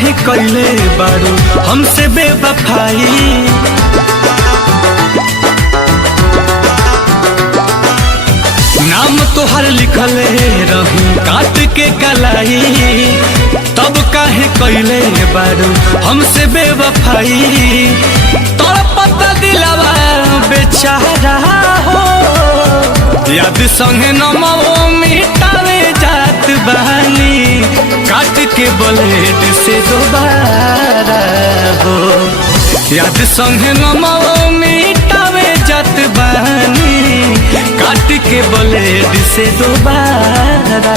काहे कैले बारू हमसे बेवफाई। नाम तोहर लिखल रहूं काट के कलाई, तब काहे कैले बारू हमसे बेवफाई। तड़पत दिलवा बेचारा हो, याद संगे नमो मिटावे जात बहानी, काट के ब्लेड से दोबारा हो। याद संगे नमो मिटावे जात बहानी, काट के ब्लेड से दोबारा